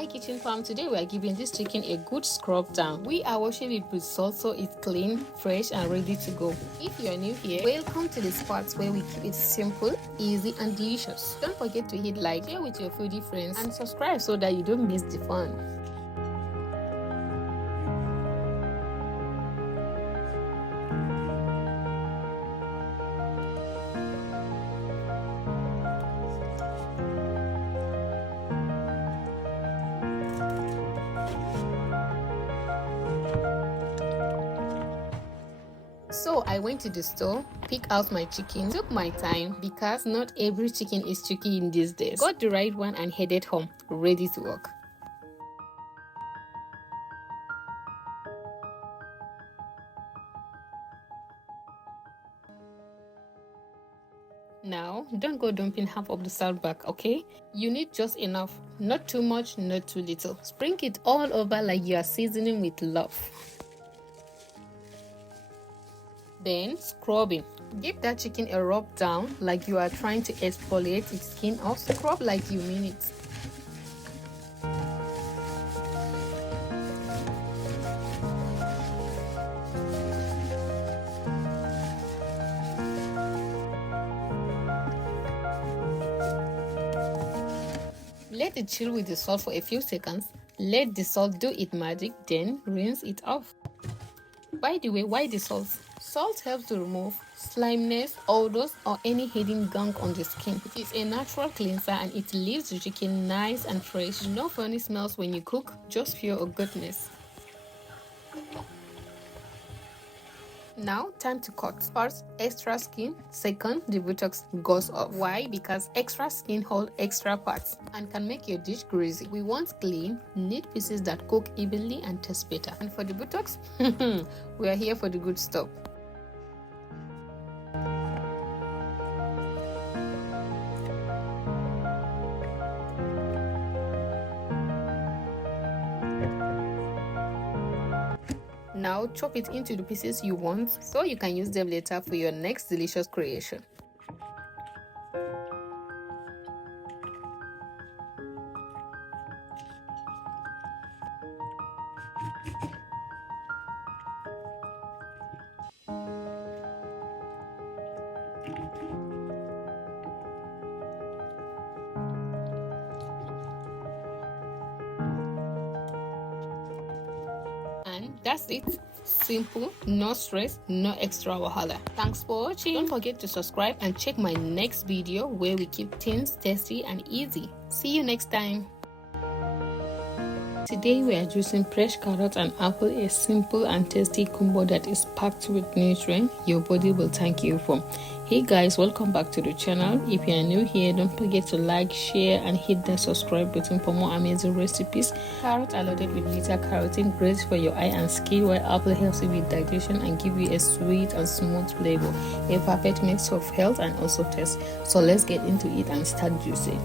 My kitchen farm. Today we are giving this chicken a good scrub down. We are washing it with salt so it's clean, fresh and ready to go. If you are new here, welcome to the spot where we keep it simple, easy and delicious. Don't forget to hit like, share with your foodie friends and subscribe so that you don't miss the fun. So I went to the store, picked out my chicken, took my time because not every chicken is tricky in these days. Got the right one and headed home, ready to work. Now, don't go dumping half of the salt back, okay? You need just enough, not too much, not too little. Sprinkle it all over like you are seasoning with love. Then scrubbing. Give that chicken a rub down like you are trying to exfoliate its skin off. Scrub like you mean it. Let it chill with the salt for a few seconds. Let the salt do its magic, then rinse it off. By the way, why the salt? Salt helps to remove sliminess, odors, or any hidden gunk on the skin. It is a natural cleanser and it leaves the chicken nice and fresh. No funny smells when you cook, just pure goodness. Now, time to cut. First, extra skin. Second, the buttocks goes off. Why? Because extra skin holds extra parts and can make your dish greasy. We want clean, neat pieces that cook evenly and taste better. And for the buttocks, we are here for the good stuff. Now chop it into the pieces you want so you can use them later for your next delicious creation. And that's it. Simple, no stress, no extra wahala. Thanks for watching. Don't forget to subscribe and check my next video where we keep things tasty and easy. See you next time. Today we are juicing fresh carrot and apple, a simple and tasty combo that is packed with nutrients your body will thank you for. Hey guys, welcome back to the channel. If you are new here, don't forget to like, share and hit the subscribe button for more amazing recipes. Carrots are loaded with beta-carotene, great for your eye and skin, while apple helps you with digestion and give you a sweet and smooth flavor. A perfect mix of health and also taste. So let's get into it and start juicing.